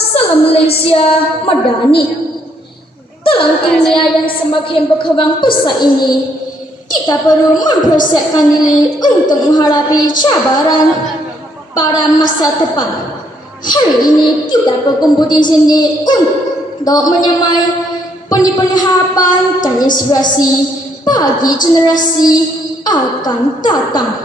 Salam Malaysia Madani. Dalam dunia yang semakin berkembang pesat ini, kita perlu mempersiapkan diri untuk menghadapi cabaran pada masa depan. Hari ini kita berkumpul di sini untuk menyamai penuh harapan dan inspirasi bagi generasi akan datang.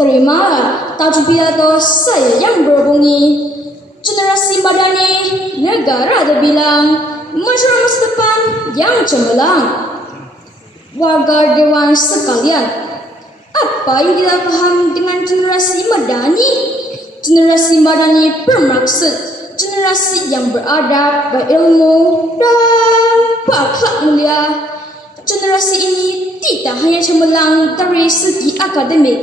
Terimalah tajuk pidato saya yang berbunyi, generasi Madani, negara terbilang, masyarakat masa depan yang cemerlang. Warga Dewan sekalian, apa yang kita paham dengan generasi Madani? Generasi Madani bermaksud generasi yang beradab, berilmu dan berakhlak mulia. Generasi ini tidak hanya cemerlang dari segi akademik,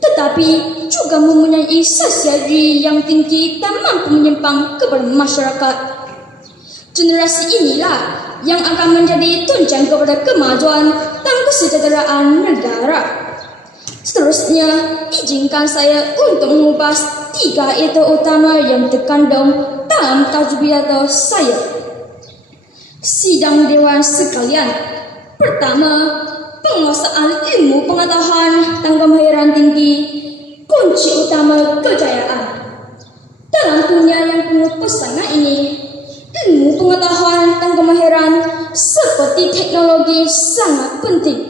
tetapi juga mempunyai sosiologi yang tinggi dan mampu menyimpang kepada masyarakat. Generasi inilah yang akan menjadi tunjang kepada kemajuan dan kesejahteraan negara. Seterusnya, izinkan saya untuk mengupas 3 isu utama yang terkandung dalam tajuk pidato saya. Sidang Dewan sekalian, pertama, penguasaan ilmu pengetahuan dan kemahiran tinggi, kunci utama kejayaan. Dalam dunia yang penuh pesona ini, ilmu pengetahuan dan kemahiran seperti teknologi sangat penting.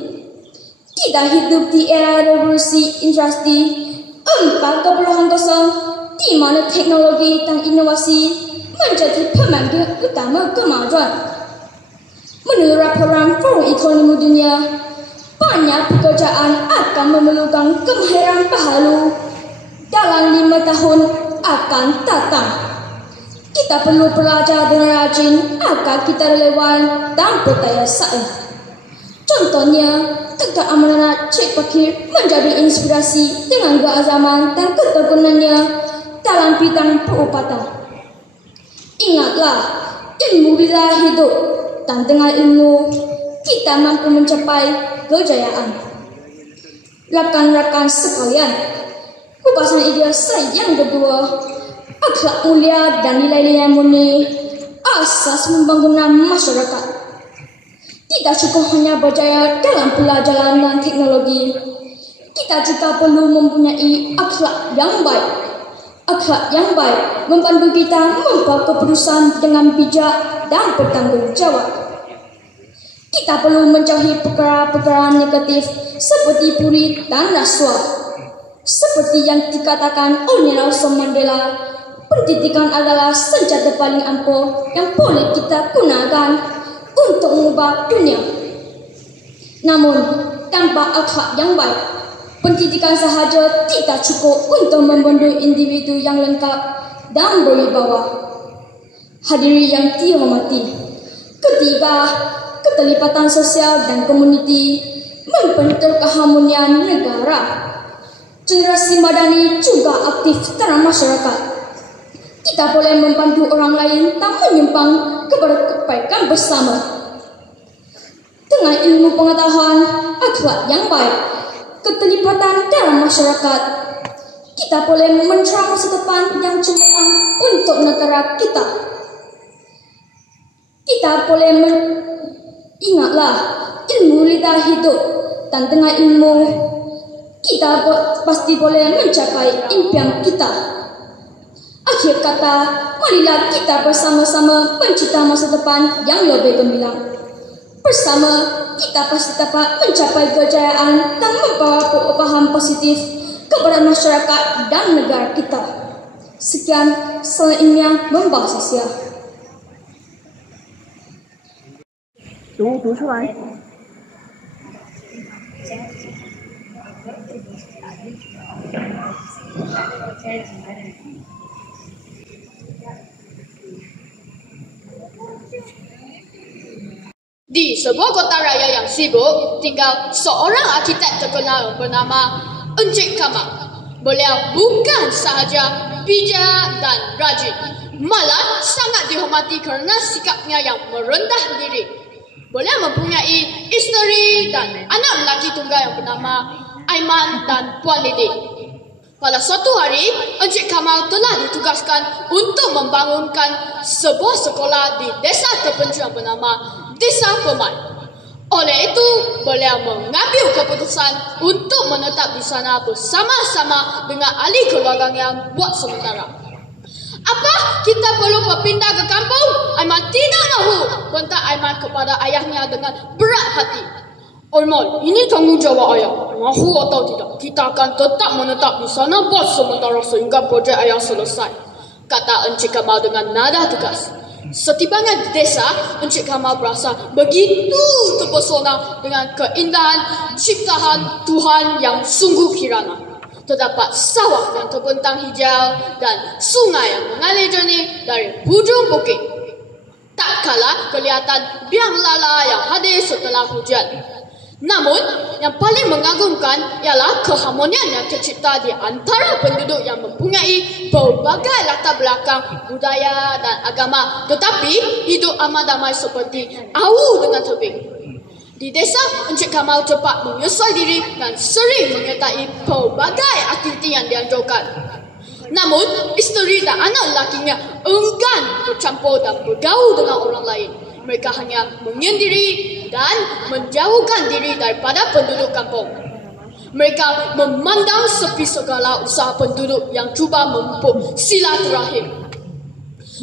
Kita hidup di era revolusi industri 4.0, di mana teknologi dan inovasi menjadi pemandu utama kemajuan. Menurut laporan Forum Ekonomi Dunia, banyak pekerjaan akan memerlukan kemahiran baru dalam 5 tahun akan datang. Kita perlu belajar dengan rajin agar kita relevan dan berdaya saing. Contohnya, tegak amanat Cik Bakir menjadi inspirasi dengan keazaman dan ketekunannya dalam bidang perubatan. Ingatlah, ilmu bila hidup, dan dengan ilmu kita mampu mencapai kejayaan. Rakan-rakan sekalian, kupasan ide saya yang kedua, akhlak mulia dan nilai-nilai murni, asas pembangunan masyarakat. Tidak cukup hanya berjaya dalam pelajaran dan teknologi, kita juga perlu mempunyai akhlak yang baik. Akhlak yang baik membantu kita membuat keputusan dengan bijak dan bertanggung jawab. Kita perlu menjauhi perkara-perkara negatif seperti puri dan rasuah. Seperti yang dikatakan oleh Nelson Mandela, pendidikan adalah senjata paling ampuh yang boleh kita gunakan untuk mengubah dunia. Namun, tanpa akhlak yang baik, pendidikan sahaja tidak cukup untuk membentuk individu yang lengkap dan berwibawa. Hadirin yang dihormati, ketiga, keterlibatan sosial dan komuniti membentuk keharmonian negara. Generasi Madani juga aktif dalam masyarakat. Kita boleh membantu orang lain dan menyumbang kepada kebaikan bersama. Dengan ilmu pengetahuan, akhlak yang baik, keterlibatan dalam masyarakat, kita boleh mencerah masa depan yang cemerlang untuk negara kita. Kita boleh ingatlah, ilmu lidah hidup, dan dengan ilmu kita pasti boleh mencapai impian kita. Akhir kata, marilah kita bersama-sama mencipta masa depan yang lebih gemilang. Bersama, kita pasti dapat mencapai kejayaan dan membawa perubahan positif kepada masyarakat dan negara kita. Sekian, salam ilmiah membahas Asia. 读出来。Di sebuah kota raya yang sibuk, tinggal seorang arkitek terkenal bernama Encik Kamal. Beliau bukan sahaja bijak dan rajin, malah sangat dihormati kerana sikapnya yang merendah diri. Beliau mempunyai isteri dan anak lelaki tunggal yang bernama Aiman dan Puan Lidi. Pada suatu hari, Encik Kamal telah ditugaskan untuk membangunkan sebuah sekolah di desa terpencil yang bernama Desa Permai. Oleh itu, beliau mengambil keputusan untuk menetap di sana bersama-sama dengan ahli keluarganya buat sementara. Apa kita perlu berpindah ke kampung? Aiman tidak mahu, bentak Aiman kepada ayahnya dengan berat hati. Aiman, ini tanggungjawab ayah. Mahu atau tidak, kita akan tetap menetap di sana buat sementara sehingga projek ayah selesai, kata Encik Kamal dengan nada tegas. Setibanya di desa, Encik Kamal berasa begitu terpesona dengan keindahan ciptaan Tuhan yang sungguh kirana. Terdapat sawah yang terbentang hijau dan sungai yang mengalir jernih dari hujung bukit. Tak kalah kelihatan biang lala yang hadir setelah hujan. Namun, yang paling mengagumkan ialah keharmonian yang tercipta di antara penduduk yang mempunyai pelbagai latar belakang budaya dan agama, tetapi hidup amat damai seperti awu dengan tebing. Di desa, Encik Kamal cepat menyesuai diri dan sering menyertai pelbagai aktiviti yang dianjurkan. Namun, isteri dan anak lelakinya enggan bercampur dan bergaul dengan orang lain. Mereka hanya menyendiri dan menjauhkan diri daripada penduduk kampung. Mereka memandang sepi segala usaha penduduk yang cuba memupuk silaturahim.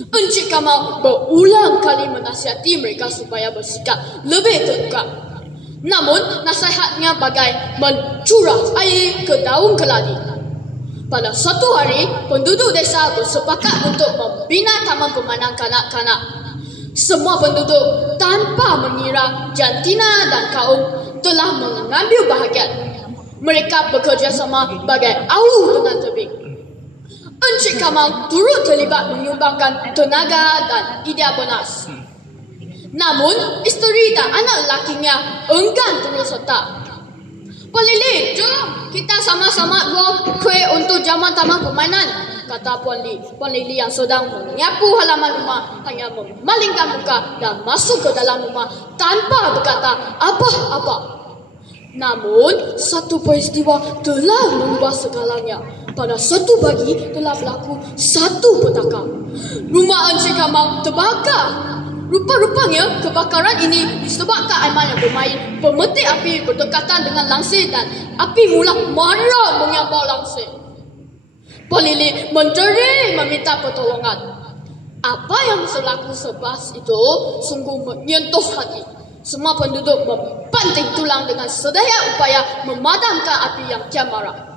Encik Kamal berulang kali menasihati mereka supaya bersikap lebih terbuka. Namun, nasihatnya bagai mencurah air ke daun keladi. Pada suatu hari, penduduk desa bersepakat untuk membina taman pemanang kanak-kanak. Semua penduduk tanpa mengira jantina dan kaum telah mengambil bahagian. Mereka bekerjasama bagai awu dengan tebing. Encik Kamal turut terlibat menyumbangkan tenaga dan idea bernas. Namun, isteri dan anak lelakinya enggan turut serta. Puan Lili, jom kita sama-sama buat kuih untuk jamuan taman permainan, kata Puan Lili yang sedang menyapu halaman rumah hanya memalingkan muka dan masuk ke dalam rumah tanpa berkata apa-apa. Namun, satu peristiwa telah mengubah segalanya. Pada suatu pagi telah berlaku satu petaka. Rumah Encik Kamal terbakar. Rupa-rupanya kebakaran ini disebabkan Aiman yang bermain pemetik api berdekatan dengan langsir dan api mula marah menyambar langsir. Puan Lili menjerit meminta pertolongan. Apa yang berlaku selepas itu sungguh menyentuh hati. Semua penduduk membanting tulang dengan sedaya upaya memadamkan api yang kian marak.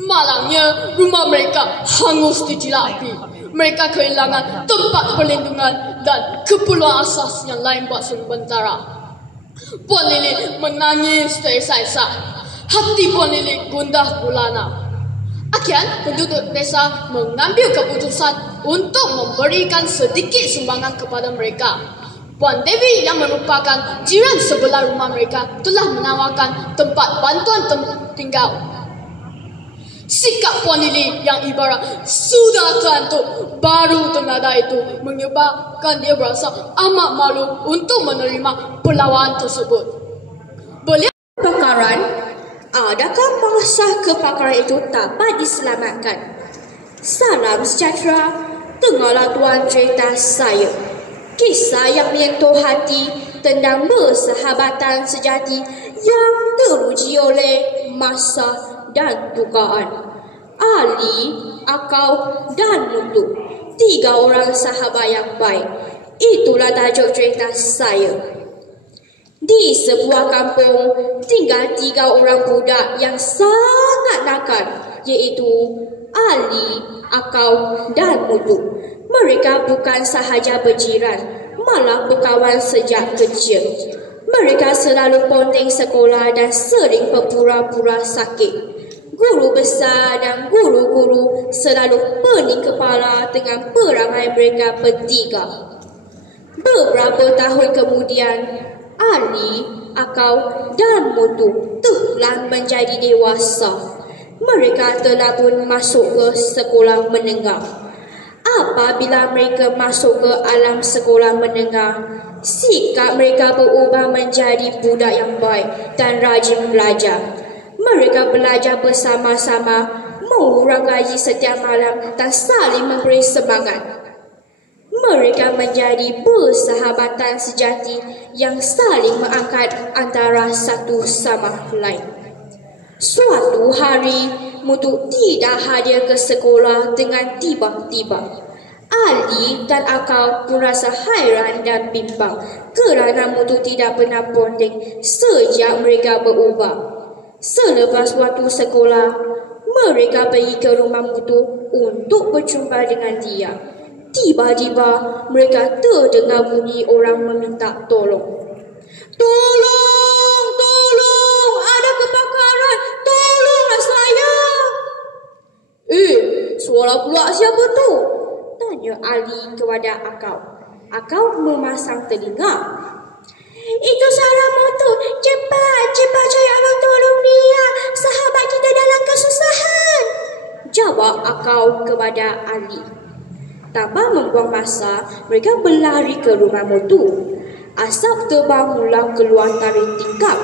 Malangnya rumah mereka hangus dijilak api. Mereka kehilangan tempat perlindungan dan keperluan asas yang lain buat sementara. Puan Lili menangis terisak-isak. Hati Puan Lili gundah gulana. Akhirnya, penduduk desa mengambil keputusan untuk memberikan sedikit sumbangan kepada mereka. Puan Devi yang merupakan jiran sebelah rumah mereka telah menawarkan tempat bantuan tinggal. Sikap Puan Lili yang ibarat sudah terantuk baru ternada itu menyebabkan dia berasa amat malu untuk menerima perlawanan tersebut. Beliau Kebakaran, adakah mangsa kebakaran itu dapat diselamatkan? Salam sejahtera, dengarlah tuan cerita saya. Kisah yang menyentuh hati tentang persahabatan sejati yang teruji oleh masa dan dugaan. Ali, akal dan mutu. 3 orang sahabat yang baik. Itulah tajuk cerita saya. Di sebuah kampung tinggal 3 orang budak yang sangat nakal, iaitu Ali, akal dan mutu. Mereka bukan sahaja berjiran, malah berkawan sejak kecil. Mereka selalu ponteng sekolah dan sering berpura-pura sakit. Guru besar dan guru-guru selalu pening kepala dengan perangai mereka bertiga. Beberapa tahun kemudian, Ali, akal dan mutu telah menjadi dewasa. Mereka telah pun masuk ke sekolah menengah. Apabila mereka masuk ke alam sekolah menengah, sikap mereka berubah menjadi budak yang baik dan rajin belajar. Mereka belajar bersama-sama, mengurang gaji setiap malam dan saling memberi semangat. Mereka menjadi persahabatan sejati yang saling mengangkat antara satu sama lain. Suatu hari, Mutu tidak hadir ke sekolah dengan tiba-tiba. Ali dan Akau merasa hairan dan bimbang kerana Mutu tidak pernah bonding sejak mereka berubah. Selepas waktu sekolah, mereka pergi ke rumah Mutu untuk berjumpa dengan dia. Tiba-tiba, mereka terdengar bunyi orang meminta tolong. Tolong, tolong, ada kebakaran, tolonglah saya. Suara pula siapa tu? Tanya Ali kepada Akau. Akau memasang telinga. Itu suara Mutu. Cepat cari orang tolong dia. Sahabat kita dalam kesusahan. Jawab Akau kepada Ali. Tanpa membuang masa, mereka berlari ke rumah Mutu. Asap tebal mula keluar dari tingkap.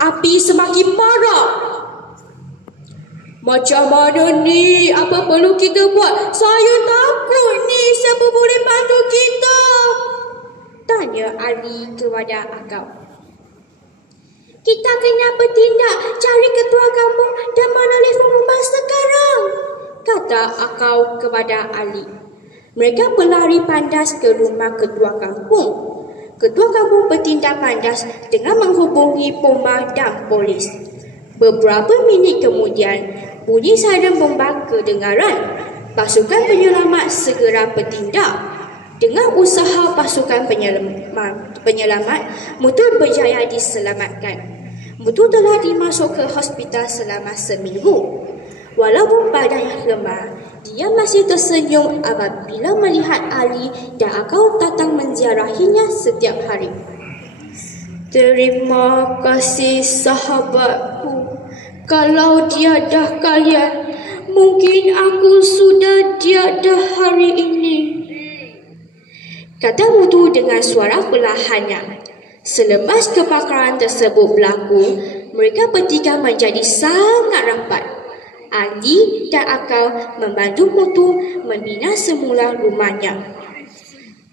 Api semakin marak. Macam mana ni? Apa perlu kita buat? Saya takut ni. Siapa boleh bantu kita? Tanya Ali kepada Akau. Kita kena bertindak, cari ketua kampung dan menelefon rumah sekarang, kata Akau kepada Ali. Mereka berlari pandas ke rumah ketua kampung. Ketua kampung bertindak pandas dengan menghubungi pemadam polis. Beberapa minit kemudian, bunyi siren bomba kedengaran. Pasukan penyelamat segera bertindak. Dengan usaha pasukan penyelamat, Mutu berjaya diselamatkan. Mutu telah dimasuk ke hospital selama seminggu. Walaupun badannya lemah, dia masih tersenyum apabila melihat Ali dan Akau datang menziarahinya setiap hari. Terima kasih sahabatku. Kalau tiada kalian, mungkin aku sudah tiada hari ini, kata Mutu dengan suara perlahannya. Selepas kebakaran tersebut berlaku, mereka bertiga menjadi sangat rapat. Ali dan Akau membantu Mutu membina semula rumahnya.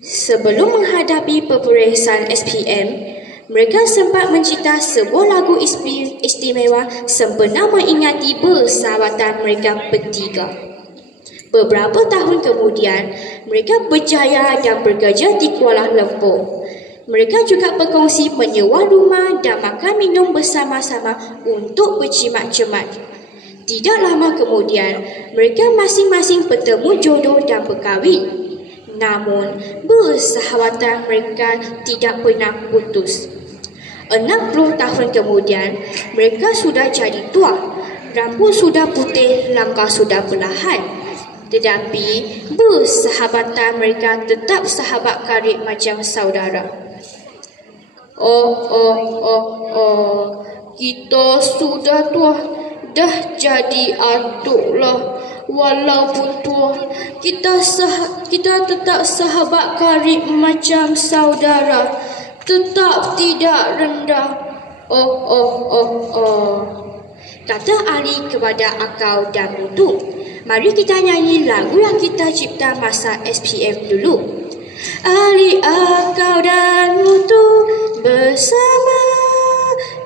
Sebelum menghadapi peperiksaan SPM, mereka sempat mencipta sebuah lagu istimewa sempena mengingati persahabatan mereka bertiga. Beberapa tahun kemudian, mereka berjaya dan bekerja di Kuala Lumpur. Mereka juga berkongsi menyewa rumah dan makan minum bersama-sama untuk berjimat-jimat. Tidak lama kemudian, mereka masing-masing bertemu jodoh dan berkahwin. Namun, persahabatan mereka tidak pernah putus. 60 tahun kemudian, mereka sudah jadi tua. Rambut sudah putih, langkah sudah perlahan. Tetapi, persahabatan mereka tetap sahabat karib macam saudara. Kita sudah tua, dah jadi atuk lah. Walaupun tua, kita tetap sahabat karib macam saudara. Tetap tidak rendah. Kata Ali kepada Akau dan Mutu. Mari kita nyanyi lagu yang kita cipta masa SPM dulu. Ali, Akau dan Mutu bersama,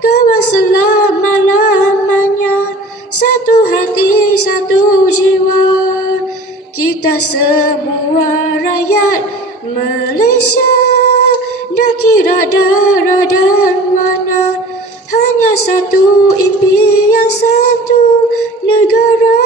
kawan selama-lamanya. Satu hati, satu jiwa. Kita semua rakyat Malaysia. Dah kira darah dan warna, hanya satu impian, satu negara.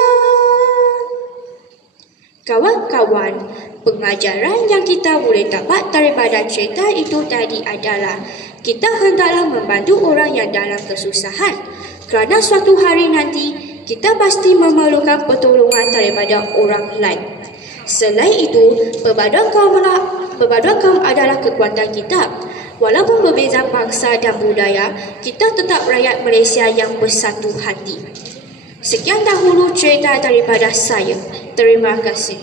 Kawan-kawan, pengajaran yang kita boleh dapat daripada cerita itu tadi adalah kita hendaklah membantu orang yang dalam kesusahan, kerana suatu hari nanti kita pasti memerlukan pertolongan daripada orang lain. Selain itu, perpaduan kaum adalah kekuatan kita. Walaupun berbeza bangsa dan budaya, kita tetap rakyat Malaysia yang bersatu hati. Sekian dahulu cerita daripada saya. Terima kasih.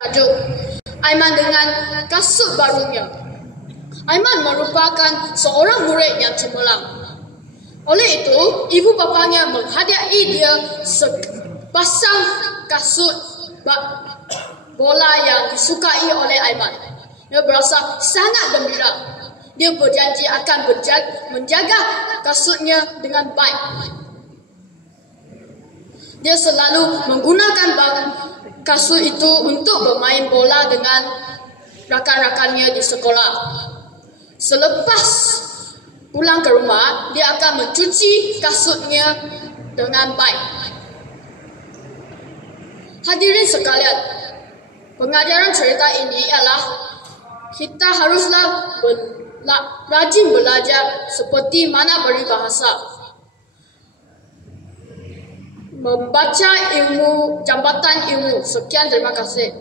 Tajuk Aiman dengan kasut barunya. Aiman merupakan seorang murid yang cemerlang. Oleh itu, ibu bapanya menghadiahi dia pasang kasut bola yang disukai oleh Aiman. Dia berasa sangat gembira. Dia berjanji akan menjaga kasutnya dengan baik. Dia selalu menggunakan kasut itu untuk bermain bola dengan rakan-rakannya di sekolah. Selepas pulang ke rumah, dia akan mencuci kasutnya dengan baik. Hadirin sekalian, pengajaran cerita ini ialah kita haruslah rajin belajar seperti mana peribahasa. Membaca ilmu, jambatan ilmu. Sekian, terima kasih.